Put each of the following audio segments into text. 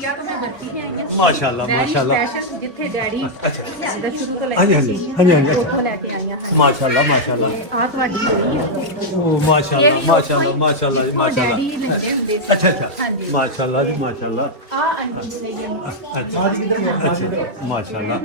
India ਤੋਂ ਮੈਂ ਵਰਤੀ ਤੇ ਆਈ ਹਾਂ ਮਾਸ਼ਾਅੱਲਾ ਮਾਸ਼ਾਅੱਲਾ ਸਪੈਸ਼ਲ ਜਿੱਥੇ ਡੈਡੀ ਲਿਆਂਦਾ ਸ਼ੁਰੂ ਤੋਂ ਲੈ ਹਾਂਜੀ, ਕੇ ਹਾਂਜੀ, ਸੀ ਹਾਂਜੀ, ਹਾਂਜੀ। ਉੱਥੋਂ ਲੈ ਕੇ ਆਈ ਹਾਂ ਮਾਸ਼ਾਅੱਲਾ ਮਾਸ਼ਾਅੱਲਾ ਆ ਤੁਹਾਡੀ ਹੋਈ ਆ ਉਹ ਮਾਸ਼ਾਅੱਲਾ ਮਾਸ਼ਾਅੱਲਾ ਮਾਸ਼ਾਅੱਲਾ ਜੀ ਮਾਸ਼ਾਅੱਲਾ ਡੈਡੀ ਲੈਂਦੇ ਹੁੰਦੇ ਸੀ ਅੱਛਾ ਅੱਛਾ ਹਾਂਜੀ। ਮਾਸ਼ਾਅੱਲਾ ਜੀ ਮਾਸ਼ਾਅੱਲਾ ਆ ਆਂਟੀ ਲਈ ਹੈ ਅੱਛਾ ਮਾਸ਼ਾਅੱਲਾ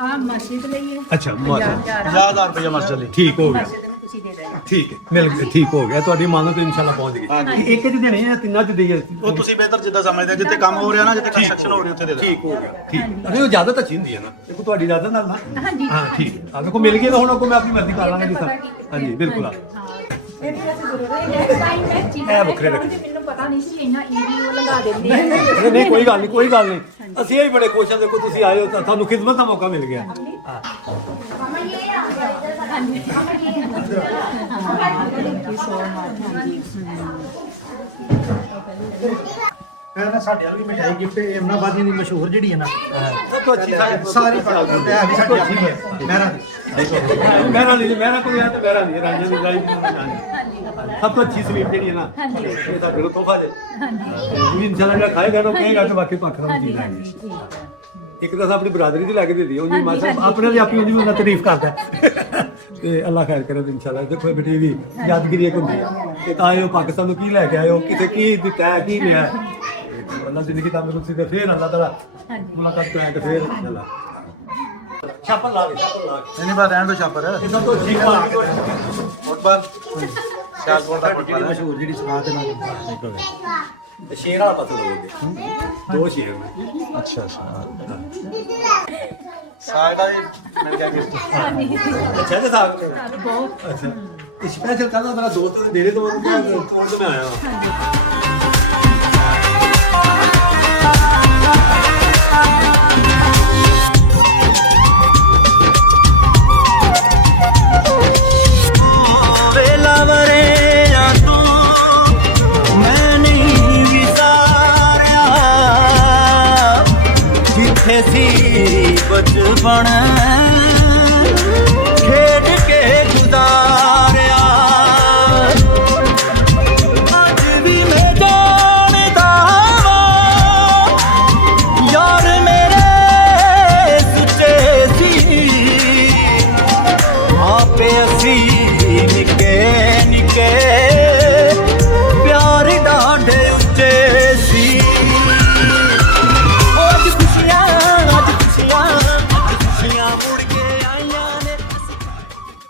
ਆ ਮਸਜਿਦ ਲਈ ਹੈ ਅੱਛਾ ਮਾਸ਼ਾਅੱਲਾ 50,000 ਰੁਪਏ ਮਸਜਿਦ ਲਈ। ਠੀਕ ਹੋ ਗਿਆ ਮਸਜਿਦ ਨੂੰ ਤੁਸੀਂ ਦੇ ਦੇਣਾ ਠੀਕ ਹੈ ਮਿਲ ਗਿਆ ਠੀਕ ਹੋ ਗਿਆ ਤੁਹਾਡੀ ਮੰਨ ਤੋਂ ਇਨਸ਼ਾਅੱਲਾ ਪਹੁੰਚ ਗਈ ਇੱਕ ਚ ਦੇਣੇ ਆ ਤਿੰਨਾਂ ਚ ਦੇਈਏ ਉਹ ਤੁਸੀਂ ਬਿਹਤਰ ਜਿੱਦਾਂ ਸਮਝਦੇ ਜਿੱਥੇ ਕੰਮ ਹੋ ਰਿਹਾ ਨਾ ਜਿੱਥੇ ਕੰਸਟਰਕਸ਼ਨ ਹੋ ਰਹੀ ਉੱਥੇ ਦੇ ਦਿਓ। ਠੀਕ ਹੋ ਗਿਆ ਠੀਕ ਨਹੀਂ ਉਹ ਜ਼ਿਆਦਾ ਤਾਂ ਹੁੰਦੀ ਹੈ ਨਾ ਦੇਖੋ ਤੁਹਾਡੀ ਜ਼ਿਆਦਾ ਨਾਲ ਨਾ ਹਾਂਜੀ ਹਾਂ ਠੀਕ ਆ ਦੇਖੋ ਮਿਲ ਗਿਆ ਤਾਂ ਹੁਣ ਅੱਗੋਂ ਮੈਂ ਆਪਣੀ ਮਰਜ਼ੀ ਕਰ ਲਾਂਗਾ ਜੀ ਸਰ ਹਾਂਜੀ ਬਿਲਕੁਲ ਆ ਇਹ ਵੀ ਵੈਸੇ ਜ਼ਰੂਰ ਹੈ ਨੈਕਸਟ ਟਾਈਮ ਮੈਂ ਚੀਜ਼ਾਂ ਇਹ ਵੱਖਰੇ ਰੱਖੇ। ਮੈਨੂੰ ਪਤਾ ਨਹੀਂ ਸੀ ਇੰਨਾ ਈਜ਼ੀ ਉਹ ਲਗਾ ਦਿੰਦੇ ਆ ਨਹੀਂ ਨਹੀਂ ਕੋਈ ਗੱਲ ਨਹੀਂ ਕੋਈ ਗੱਲ ਨਹੀਂ ਅਸੀਂ ਇਹ ਵੀ ਬੜੇ ਖੁਸ਼ ਹਾਂ ਦੇਖੋ ਤੁਸੀਂ ਆਏ ਹੋ ਤਾਂ ਤੁਹਾਨੂੰ ਖਿਦਮਤ ਦਾ ਮੌਕਾ ਮਿਲ ਗਿਆ ਇਹ ਨਾ ਸਾਡੇ ਵਾਲੀ ਮਠਿਆਈ ਗਿਫਟ ਇਮਨਾਬਾਦੀਆਂ ਦੀ ਮਸ਼ਹੂਰ ਜਿਹੜੀ ਹੈ ਨਾ ਸਭ ਤੋਂ ਅੱਛੀ ਸਾਰੀ ਇਹ ਵੀ ਸਾਡੀ ਆਪਣੀ ਹੈ ਮਹਿਰਾ ਦੀ। ਮੇਰਾ ਨਹੀਂ ਮੇਰਾ ਕੋਈ ਆ ਤਾਂ ਮੇਰਾ ਨਹੀਂ ਰਾਂਝੇ ਦੀ ਗਾਈ ਸਭ ਤੋਂ ਅੱਛੀ ਸਵੀਟ ਜਿਹੜੀ ਹੈ ਨਾ ਇਹ ਤਾਂ ਫਿਰ ਤੋਹਫਾ ਦੇ ਹਾਂਜੀ ਇਨਸ਼ਾਅੱਲਾ ਜਿਹੜਾ ਖਾਏਗਾ ਨਾ ਕਹੇਗਾ ਕਿ ਵਾਕਈ ਪੱਖ ਦਾ ਚੀਜ਼ ਹੈ ਇੱਕ ਤਾਂ ਆਪਣੀ ਬਰਾਦਰੀ ਦੀ ਲੈ ਕੇ ਦੇ ਦਿਓ ਜੀ ਮਾਸ਼ਾ ਆਪਣੇ ਦੀ ਆਪਣੀ ਉਹਦੀ ਮੈਂ ਤਾਰੀਫ ਕਰਦਾ ਤੇ ਅੱਲਾਹ ਖੈਰ ਕਰੇ ਇਨਸ਼ਾਅੱਲਾ ਦੇਖੋ ਬੇਟੇ ਵੀ ਯਾਦਗਿਰੀ ਇੱਕ ਹੁੰਦੀ ਹੈ ਤੇ ਆਏ ਹੋ ਪਾਕਿਸਤਾਨ ਨੂੰ ਕੀ ਲੈ ਕੇ ਆਏ ਹੋ ਕਿਤੇ ਕੀ ਦਿੱਤਾ ਹੈ ਕੀ ਲਿਆ ਅੱਲਾਹ ਜ਼ਿੰਦਗੀ ਤੰਦਰੁਸਤੀ ਤੇ ਫੇਰ ਅੱਲਾਹ ਤਾਲਾ ਮੁਲਾਕਾਤ ਕਰਾਏ ਤੇ ਫੇਰ ਅੱਲਾਹ ਛਾਪਰ ਲਾ ਦੇ ਨਹੀਂ ਬਾਤ ਰਹਿਣ ਦੋ ਛਾਪਰ ਇਹ ਸਭ ਤੋਂ ਅੱਛੀ ਗੱਲ ਫੁੱਟਬਾਲ ਸਿਆਲਕੋਟ ਦਾ ਫੁੱਟਬਾਲ ਮਸ਼ਹੂਰ ਜਿਹੜੀ ਸਵਾਦ ਦੇ ਨਾਲ ਤੇ ਸ਼ੇਰ ਵਾਲਾ ਪਤਲ ਹੋਵੇ ਦੋ ਸ਼ੇਰ ਨੇ ਅੱਛਾ ਅੱਛਾ ਸਾਡਾ ਵੀ ਮਿਲ ਗਿਆ ਗਿਫਟ ਅੱਛਾ ਤੇ ਸਾਗ ਬਹੁਤ ਅੱਛਾ ਇਹ ਸਪੈਸ਼ਲ ਕਰਨਾ ਮੇਰਾ ਦੋਸਤ ਦੇ ਤੋਂ ਤੋੜ ਤੇ ਮੈਂ ਆਇਆ ਹਾਂ ਸੀ ਬਚਪਨ